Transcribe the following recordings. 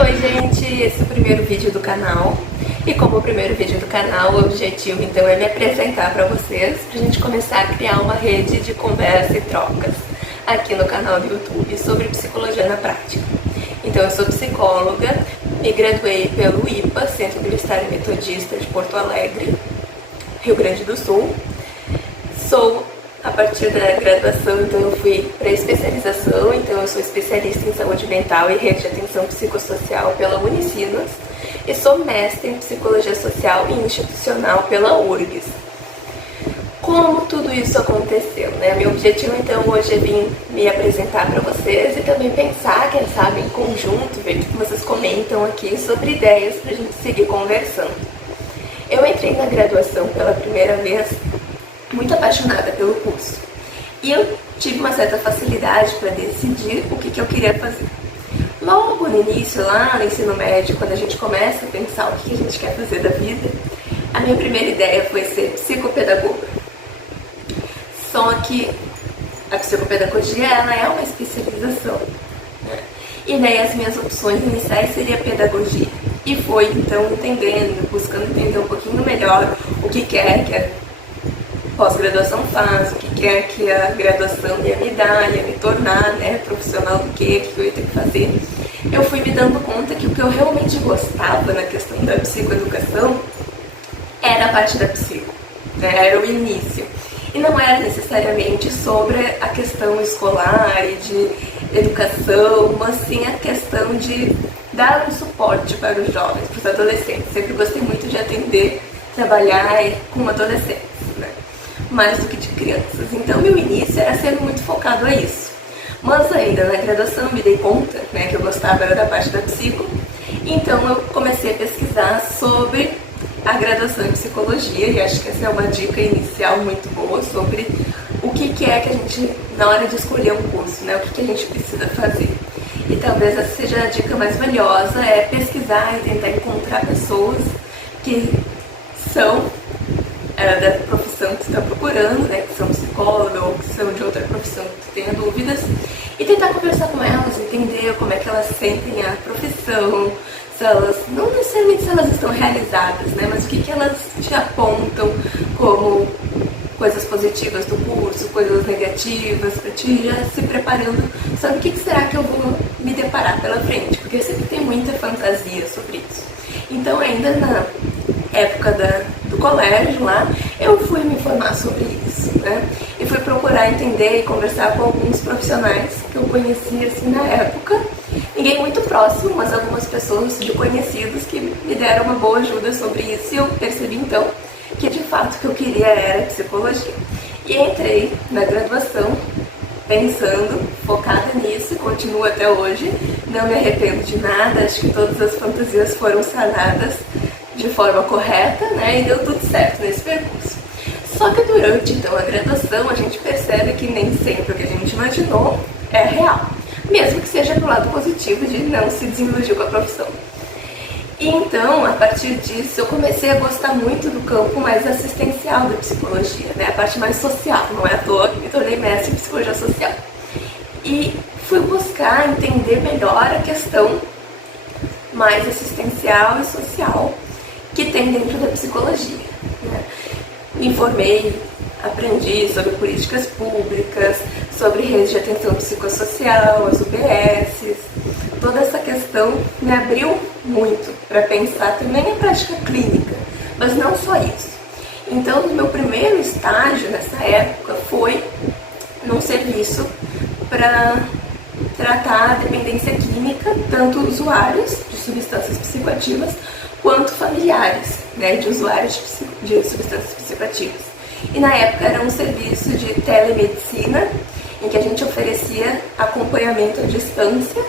Oi gente, esse é o primeiro vídeo do canal e como o primeiro vídeo do canal, o objetivo então é me apresentar para vocês, pra gente começar a criar uma rede de conversa e trocas aqui no canal do YouTube sobre psicologia na prática. Então eu sou psicóloga, me graduei pelo IPA, Centro Universitário Metodista de Porto Alegre, Rio Grande do Sul. A partir da graduação, então eu fui para especialização, então eu sou especialista em saúde mental e rede de atenção psicossocial pela Unicinos e sou mestre em psicologia social e institucional pela URGS. Como tudo isso aconteceu, né? Meu objetivo então hoje é vir me apresentar para vocês e também pensar, quem sabe, em conjunto, ver o que vocês comentam aqui sobre ideias para a gente seguir conversando. Eu entrei na graduação pela primeira vez muito apaixonada pelo curso. E eu tive uma certa facilidade para decidir o que eu queria fazer. Logo no início, lá no ensino médio, quando a gente começa a pensar o que a gente quer fazer da vida, a minha primeira ideia foi ser psicopedagoga. Só que a psicopedagogia ela é uma especialização, né? E daí as minhas opções iniciais seria pedagogia. E foi então entendendo, buscando entender um pouquinho melhor o que é que a pós-graduação faz, o que é que a graduação ia me dar, ia me tornar, né, profissional do que eu ia ter que fazer. Eu fui me dando conta que o que eu realmente gostava na questão da psicoeducação era a parte da psico, né, era o início. E não era necessariamente sobre a questão escolar e de educação, mas sim a questão de dar um suporte para os jovens, para os adolescentes. Sempre gostei muito de atender, trabalhar com adolescentes, né? Mais do que de crianças. Então meu início era sendo muito focado a isso. Mas ainda na graduação me dei conta, né, que eu gostava era da parte da psico. Então eu comecei a pesquisar sobre a graduação em psicologia e acho que essa é uma dica inicial muito boa sobre o que é que a gente, na hora de escolher um curso, né, o que a gente precisa fazer. E talvez essa seja a dica mais valiosa, é pesquisar e tentar encontrar pessoas que são da profissão que você está procurando, né, que são psicóloga ou que são de outra profissão que você tenha dúvidas, e tentar conversar com elas, entender como é que elas sentem a profissão, se elas, não necessariamente se elas estão realizadas, né, mas o que elas te apontam como coisas positivas do curso, coisas negativas, para te já se preparando, sabe o que será que eu vou me deparar pela frente, porque sempre tem muita fantasia sobre isso. Então ainda na época do colégio lá, eu fui me informar sobre isso, né? E fui procurar entender e conversar com alguns profissionais que eu conhecia assim na época. Ninguém muito próximo, mas algumas pessoas de conhecidos que me deram uma boa ajuda sobre isso e eu percebi então que de fato o que eu queria era psicologia. E entrei na graduação pensando, focada nisso, e continuo até hoje. Não me arrependo de nada, acho que todas as fantasias foram sanadas de forma correta, né, e deu tudo certo nesse percurso. Só que durante então a graduação a gente percebe que nem sempre o que a gente imaginou é real, mesmo que seja pro lado positivo de não se desiludir com a profissão. E então, a partir disso, eu comecei a gostar muito do campo mais assistencial da psicologia, né, a parte mais social, não é à toa que me tornei mestre em psicologia social. E fui buscar entender melhor a questão mais assistencial e social que tem dentro da psicologia, né? Me informei, aprendi sobre políticas públicas, sobre redes de atenção psicossocial, as UBSs. Toda essa questão me abriu muito para pensar também a prática clínica, mas não só isso. Então, o meu primeiro estágio nessa época foi num serviço para tratar a dependência química, tanto usuários de substâncias psicoativas quanto familiares, né, de usuários de substâncias psicoativas. E na época era um serviço de telemedicina, em que a gente oferecia acompanhamento à distância,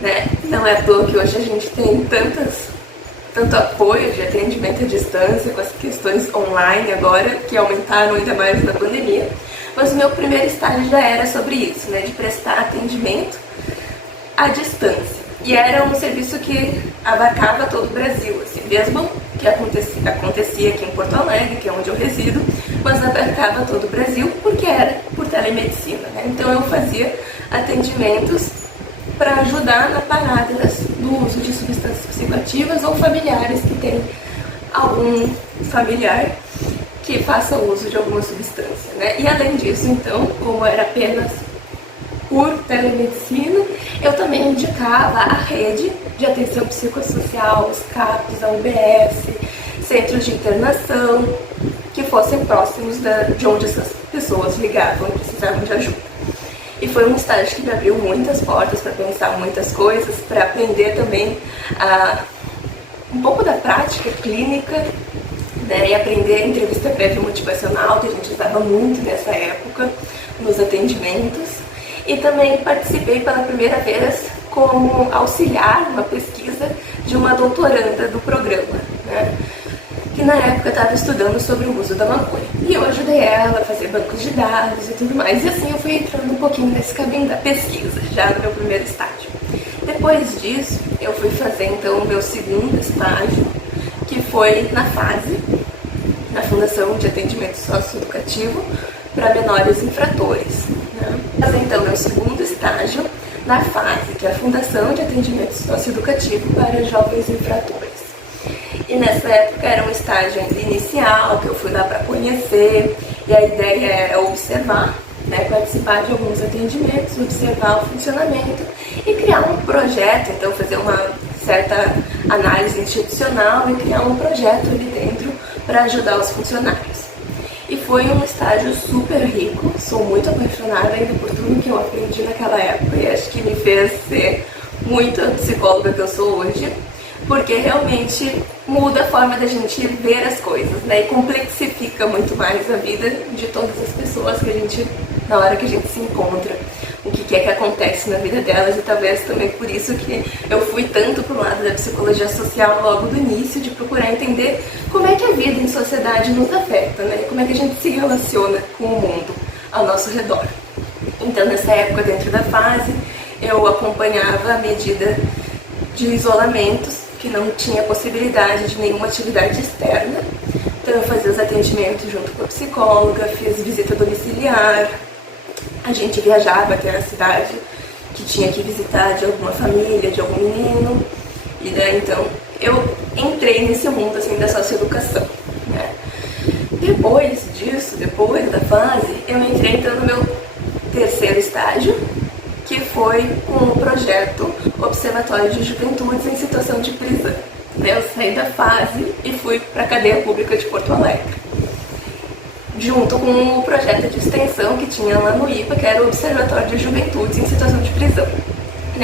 né? Não é à toa que hoje a gente tem tanto apoio de atendimento à distância, com as questões online agora, que aumentaram ainda mais na pandemia. Mas o meu primeiro estágio já era sobre isso, né, de prestar atendimento à distância. E era um serviço que abarcava todo o Brasil, assim, mesmo que acontecia aqui em Porto Alegre, que é onde eu resido, mas abarcava todo o Brasil porque era por telemedicina, né? Então eu fazia atendimentos para ajudar na parada do uso de substâncias psicoativas ou familiares que têm algum familiar que faça uso de alguma substância, né? E além disso, então, como era apenas por telemedicina, eu também indicava a rede de atenção psicossocial, os CAPs, a UBS, centros de internação, que fossem próximos de onde essas pessoas ligavam e precisavam de ajuda. E foi um estágio que me abriu muitas portas para pensar muitas coisas, para aprender também um pouco da prática clínica, né, e aprender a entrevista prévia motivacional, que a gente usava muito nessa época nos atendimentos. E também participei pela primeira vez como auxiliar numa pesquisa de uma doutoranda do programa, né, que na época estava estudando sobre o uso da maconha. E eu ajudei ela a fazer bancos de dados e tudo mais. E assim eu fui entrando um pouquinho nesse caminho da pesquisa, já no meu primeiro estágio. Depois disso, eu fui fazer então o meu segundo estágio, que foi na FASE, na Fundação de Atendimento Socioeducativo para Menores Infratores, né? Fazer então meu segundo estágio na FASE, que é a Fundação de Atendimento Socioeducativo para Jovens Infratores. E nessa época era um estágio ainda inicial, que eu fui lá para conhecer, e a ideia era observar, né, participar de alguns atendimentos, observar o funcionamento e criar um projeto, então fazer uma certa análise institucional e criar um projeto ali dentro para ajudar os funcionários. E foi um estágio super rico, sou muito apaixonada ainda por tudo que eu aprendi naquela época e acho que me fez ser muito a psicóloga que eu sou hoje, porque realmente muda a forma da gente ver as coisas, né? E complexifica muito mais a vida de todas as pessoas que a gente, na hora que a gente se encontra, o que é que acontece na vida delas, e talvez também por isso que eu fui tanto pro lado da psicologia social logo do início, de procurar entender como é que a vida em sociedade nos afeta, né? Como é que a gente se relaciona com o mundo ao nosso redor. Então, nessa época, dentro da FASE, eu acompanhava a medida de isolamentos, que não tinha possibilidade de nenhuma atividade externa. Então eu fazia os atendimentos junto com a psicóloga, fiz visita domiciliar, a gente viajava até a cidade que tinha que visitar de alguma família, de algum menino, e daí então eu entrei nesse mundo assim da socioeducação, né? Depois disso, depois da fase, eu entrei então no meu terceiro estágio, que foi com o projeto Observatório de Juventudes em Situação de Prisão. Eu saí da fase e fui para a cadeia pública de Porto Alegre, junto com o projeto de extensão que tinha lá no IPA, que era o Observatório de Juventudes em Situação de Prisão.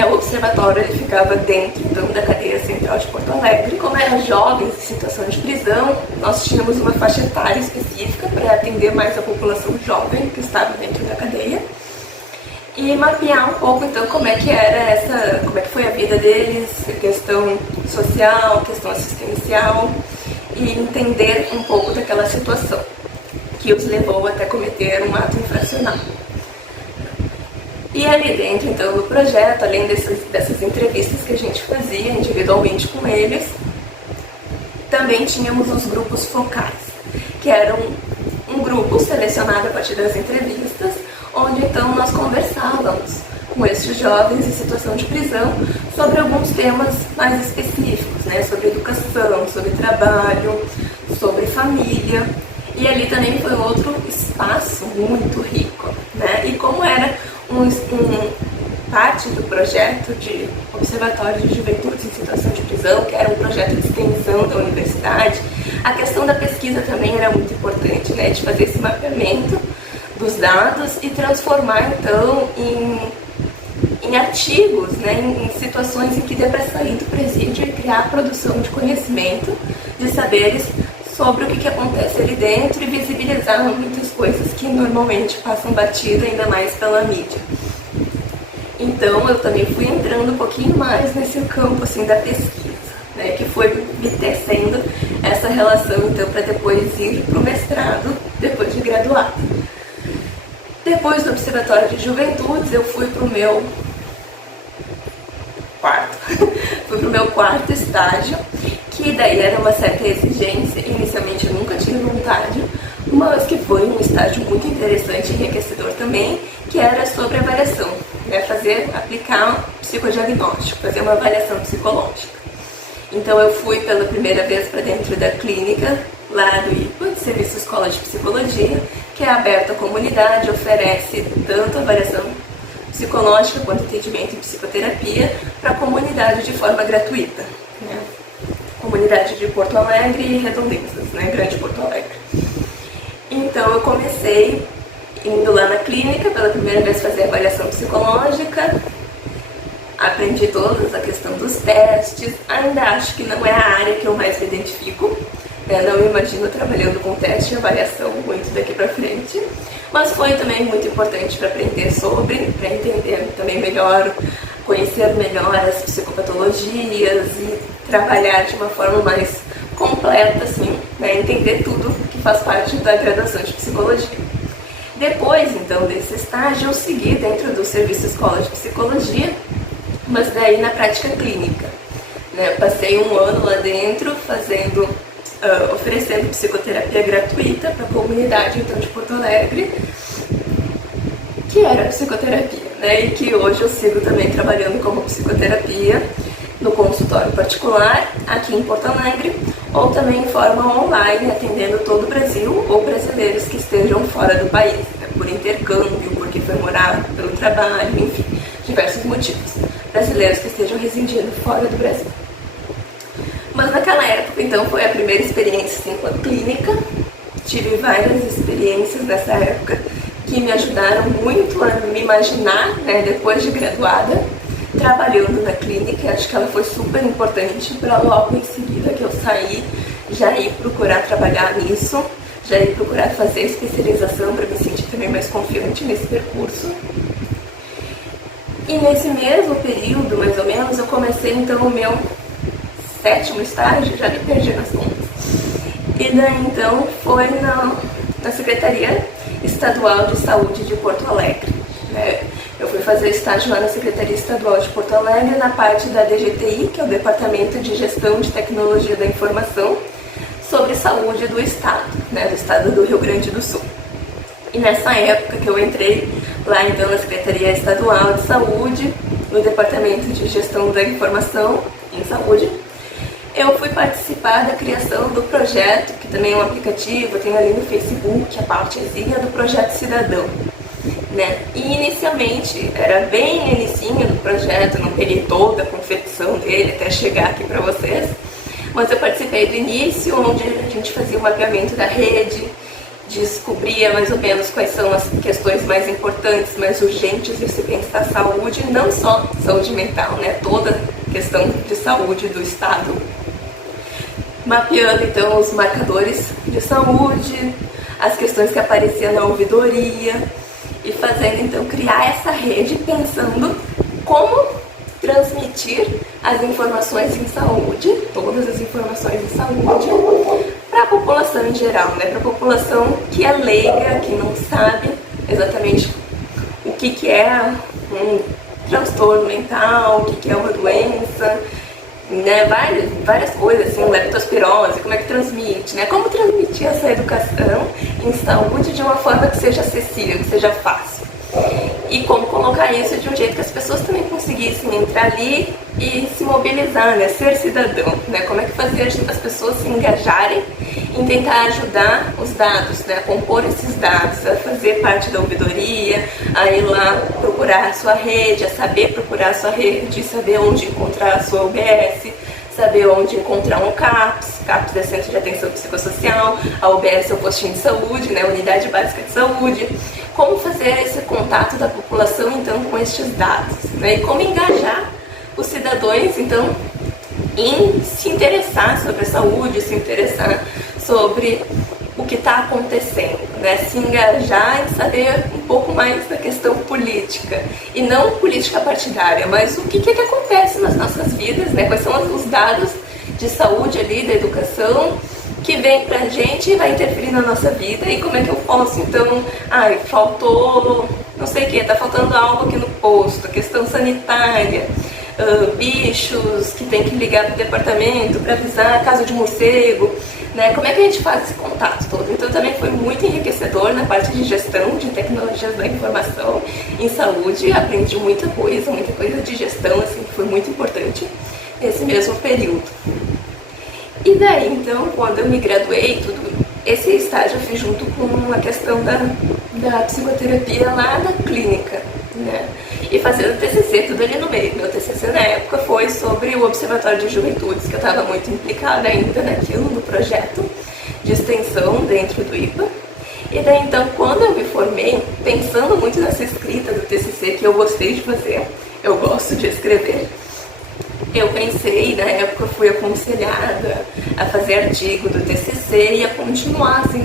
O observatório ele ficava dentro então, da cadeia central de Porto Alegre. Como eram jovens em situação de prisão, nós tínhamos uma faixa etária específica para atender mais a população jovem que estava dentro da cadeia. E mapear um pouco então como é que foi a vida deles, questão social, questão assistencial, e entender um pouco daquela situação que os levou até cometer um ato infracional. E ali dentro então do projeto, além dessas entrevistas que a gente fazia individualmente com eles, também tínhamos os grupos focais, que eram um grupo selecionado a partir das entrevistas, onde então nós conversávamos com esses jovens em situação de prisão sobre alguns temas mais específicos, né? Sobre educação, sobre trabalho, sobre família. E ali também foi outro espaço muito rico, né? E como era parte do projeto de Observatório de Juventudes em Situação de Prisão, que era um projeto de extensão da universidade, a questão da pesquisa também era muito importante, né? De fazer esse mapeamento dos dados e transformar então em artigos, né, em situações em que dê para sair do presídio e criar a produção de conhecimento, de saberes sobre o que acontece ali dentro e visibilizar muitas coisas que normalmente passam batida, ainda mais pela mídia. Então eu também fui entrando um pouquinho mais nesse campo assim, da pesquisa, né, que foi me tecendo essa relação então para depois ir para o mestrado, depois de graduado. Depois do Observatório de Juventudes, eu fui para o meu quarto estágio, que daí era uma certa exigência. Inicialmente eu nunca tive vontade, mas que foi um estágio muito interessante e enriquecedor também, que era sobre avaliação, né? Aplicar psicodiagnóstico, fazer uma avaliação psicológica. Então eu fui pela primeira vez para dentro da clínica, lá do IPA, Serviço Escola de Psicologia, que é aberto à comunidade, oferece tanto avaliação psicológica quanto atendimento em psicoterapia para a comunidade de forma gratuita, né? Comunidade de Porto Alegre e Redondezas, né? Grande Porto Alegre. Então eu comecei indo lá na clínica pela primeira vez fazer avaliação psicológica, aprendi toda a questão dos testes, ainda acho que não é a área que eu mais me identifico, né? Não me imagino trabalhando com teste e avaliação muito daqui pra frente, mas foi também muito importante para aprender sobre, para entender também melhor, conhecer melhor as psicopatologias e trabalhar de uma forma mais completa, assim, né? Entender tudo que faz parte da graduação de psicologia. Depois, então, desse estágio, eu segui dentro do Serviço Escola de Psicologia, mas daí na prática clínica, né? Passei um ano lá dentro fazendo, oferecendo psicoterapia gratuita para a comunidade, então, de Porto Alegre, que era psicoterapia, né? E que hoje eu sigo também trabalhando como psicoterapia no consultório particular aqui em Porto Alegre, ou também em forma online, atendendo todo o Brasil ou brasileiros que estejam fora do país, né? Por intercâmbio, porque foi morar pelo trabalho, enfim, diversos motivos. Brasileiros que estejam residindo fora do Brasil. Mas naquela época, então, foi a primeira experiência assim, com a clínica. Tive várias experiências nessa época que me ajudaram muito a me imaginar, né, depois de graduada, trabalhando na clínica. Acho que ela foi super importante para logo em seguida que eu saí, já ir procurar trabalhar nisso, já ir procurar fazer especialização para me sentir também mais confiante nesse percurso. E nesse mesmo período, mais ou menos, eu comecei então o meu 7º estágio, já me perdi nas contas. E daí então foi na Secretaria Estadual de Saúde de Porto Alegre, né? Eu fui fazer estágio lá na Secretaria Estadual de Porto Alegre, na parte da DGTI, que é o Departamento de Gestão de Tecnologia da Informação, sobre saúde do Estado, né? Do Estado do Rio Grande do Sul. E nessa época que eu entrei lá então na Secretaria Estadual de Saúde, no Departamento de Gestão da Informação em Saúde, eu fui participar da criação do projeto, que também é um aplicativo, tem ali no Facebook a partezinha do Projeto Cidadão, né? E inicialmente, era bem inicinho do projeto, não peguei toda a confecção dele até chegar aqui para vocês, mas eu participei do início, onde a gente fazia o mapeamento da rede, descobria mais ou menos quais são as questões mais importantes, mais urgentes de se pensar saúde, não só saúde mental, né? Toda questão de saúde do Estado. Mapeando então os marcadores de saúde, as questões que apareciam na ouvidoria e fazendo então criar essa rede pensando como transmitir as informações em saúde, todas as informações em saúde, para a população em geral, né? Para a população que é leiga, que não sabe exatamente o que é um transtorno mental, o que é uma doença, né? Várias coisas, assim, leptospirose, como é que transmite, né? Como transmitir essa educação em saúde de uma forma que seja acessível, que seja fácil. E como colocar isso de um jeito que as pessoas também conseguissem entrar ali e se mobilizar, né? Ser cidadão, né? Como é que fazer as pessoas se engajarem em tentar ajudar os dados, né? A compor esses dados, a fazer parte da ouvidoria, a ir lá procurar a sua rede, a saber procurar a sua rede, saber onde encontrar a sua UBS, saber onde encontrar um CAPS é Centro de Atenção Psicossocial, a UBS é o postinho de saúde, né? Unidade Básica de Saúde. Como fazer esse contato da população, então, com estes dados, né? E como engajar os cidadãos, então, em se interessar sobre a saúde, se interessar sobre o que está acontecendo, né? Se engajar em saber um pouco mais da questão política, e não política partidária, mas o que acontece nas nossas vidas, né? Quais são os dados de saúde ali, da educação, que vem pra gente e vai interferir na nossa vida, e como é que eu posso, então, faltou, não sei o que, tá faltando algo aqui no posto, questão sanitária, bichos que tem que ligar pro departamento para avisar caso de morcego, né? Como é que a gente faz esse contato todo? Então também foi muito enriquecedor na parte de gestão de tecnologias da informação em saúde. Aprendi muita coisa de gestão, assim, que foi muito importante nesse mesmo período. E daí, então, quando eu me graduei, esse estágio eu fiz junto com a questão da psicoterapia lá na clínica, né? E fazendo TCC, tudo ali no meio. Meu TCC na época foi sobre o Observatório de Juventudes, que eu estava muito implicada ainda naquilo, no projeto de extensão dentro do IPA. E daí, então, quando eu me formei, pensando muito nessa escrita do TCC, que eu gostei de fazer, eu gosto de escrever, eu pensei, na época fui aconselhada a fazer artigo do TCC e a continuar assim,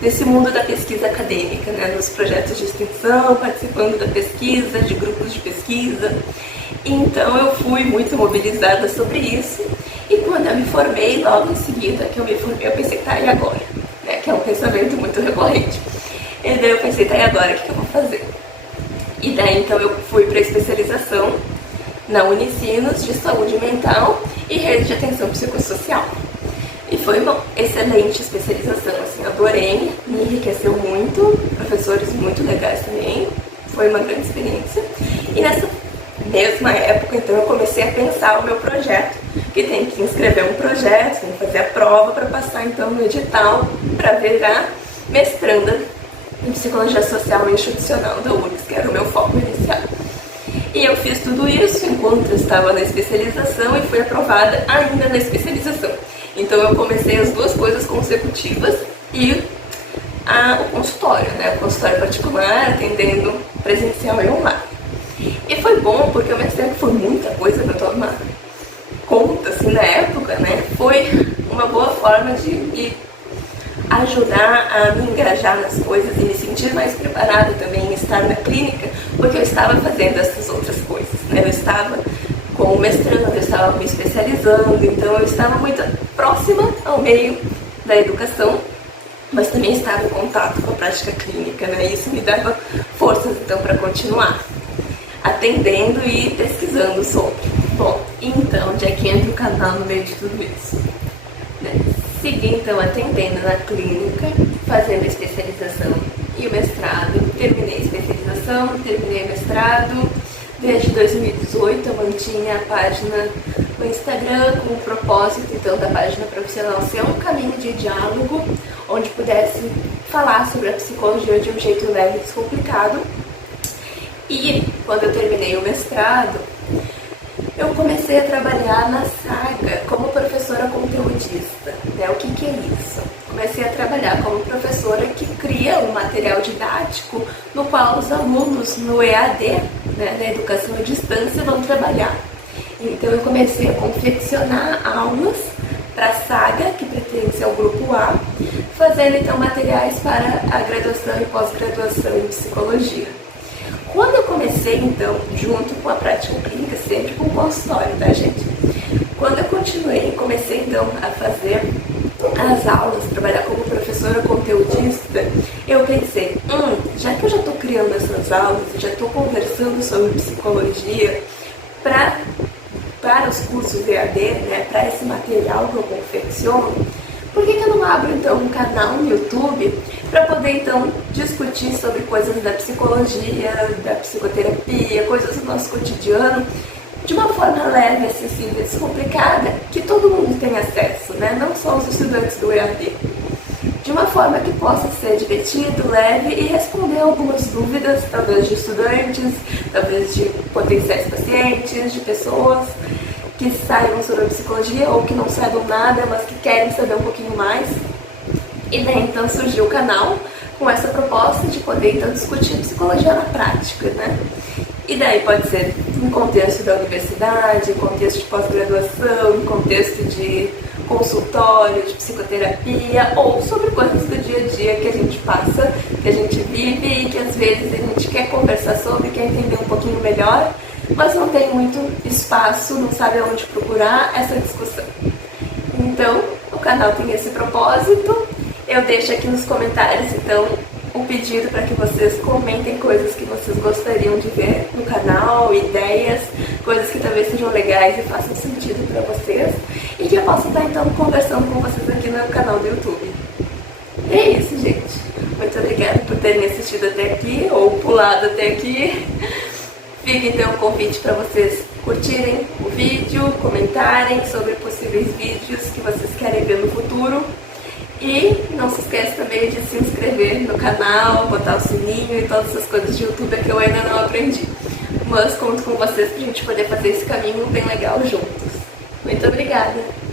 nesse mundo da pesquisa acadêmica, né, nos projetos de extensão, participando da pesquisa, de grupos de pesquisa. Então eu fui muito mobilizada sobre isso e quando eu me formei, logo em seguida que eu me formei, eu pensei, tá, e agora? Né, que é um pensamento muito recorrente. E daí eu pensei, tá, e agora, o que eu vou fazer? E daí então eu fui para a especialização na Unicinos de saúde mental e rede de atenção psicossocial. E foi uma excelente especialização, assim, adorei, me enriqueceu muito, professores muito legais também, foi uma grande experiência. E nessa mesma época, então, eu comecei a pensar o meu projeto, que tem que inscrever um projeto, tem que fazer a prova para passar, então, no edital, para virar mestranda em Psicologia Social e Institucional da URGS, que era o meu foco inicial. E eu fiz tudo isso enquanto eu estava na especialização e fui aprovada ainda na especialização. Então eu comecei as duas coisas consecutivas e o consultório, né? O consultório particular, atendendo presencial e online. E foi bom porque ao mesmo tempo foi muita coisa para tomar conta, assim, na época, né? Foi uma boa forma de me ajudar a me engajar nas coisas e me sentir mais preparada também em estar na clínica, porque eu estava fazendo essas outras coisas, né? Eu estava com o mestrando, eu estava me especializando, então eu estava muito próxima ao meio da educação, mas também estava em contato com a prática clínica, né? Isso me dava forças, então, para continuar atendendo e pesquisando sobre. Bom, então, onde é que entra o canal no meio de tudo isso? Né? Segui, então, atendendo na clínica, fazendo a especialização e o mestrado. Terminei a especialização, terminei o mestrado. Desde 2018 eu mantinha a página no Instagram com o propósito, então, da página profissional ser um caminho de diálogo, onde pudesse falar sobre a psicologia de um jeito leve e descomplicado. E quando eu terminei o mestrado, eu comecei a trabalhar na Saga como professora conteudista, né? O que é isso? Comecei a trabalhar como professora que cria um material didático no qual os alunos no EAD, né, na educação à distância, vão trabalhar. Então eu comecei a confeccionar aulas para a Saga, que pertence ao grupo A, fazendo então materiais para a graduação e pós-graduação em psicologia. Quando eu comecei, então, junto com a prática clínica, sempre com o consultório, tá, gente? Quando eu continuei, comecei, então, a fazer as aulas, trabalhar como professora conteudista, eu pensei, já que eu já estou criando essas aulas, já estou conversando sobre psicologia para os cursos EAD, né, para esse material que eu confecciono, por que eu não abro, então, um canal no YouTube para poder, então, discutir sobre coisas da psicologia, da psicoterapia, coisas do nosso cotidiano, de uma forma leve, acessível e descomplicada, que todo mundo tem acesso, né? Não só os estudantes do EAD. De uma forma que possa ser divertido, leve e responder algumas dúvidas, talvez de estudantes, talvez de potenciais pacientes, de pessoas que saibam sobre a psicologia ou que não saibam nada, mas que querem saber um pouquinho mais. E daí então surgiu o canal com essa proposta de poder então discutir psicologia na prática, né? E daí pode ser em contexto da universidade, em contexto de pós-graduação, em contexto de consultório, de psicoterapia, ou sobre coisas do dia a dia que a gente passa, que a gente vive e que às vezes a gente quer conversar sobre, quer entender um pouquinho melhor, mas não tem muito espaço, não sabe aonde procurar essa discussão. Então, o canal tem esse propósito. Eu deixo aqui nos comentários, então, o pedido para que vocês comentem coisas que vocês gostariam de ver no canal, ideias, coisas que talvez sejam legais e façam sentido para vocês e que eu posso estar então conversando com vocês aqui no canal do YouTube. E é isso, gente. Muito obrigada por terem assistido até aqui ou pulado até aqui. Fica então o convite para vocês curtirem o vídeo, comentarem sobre possíveis vídeos que vocês querem ver no futuro. E não se esqueça também de se inscrever no canal, botar o sininho e todas essas coisas de YouTube que eu ainda não aprendi. Mas conto com vocês pra gente poder fazer esse caminho bem legal juntos. Muito obrigada!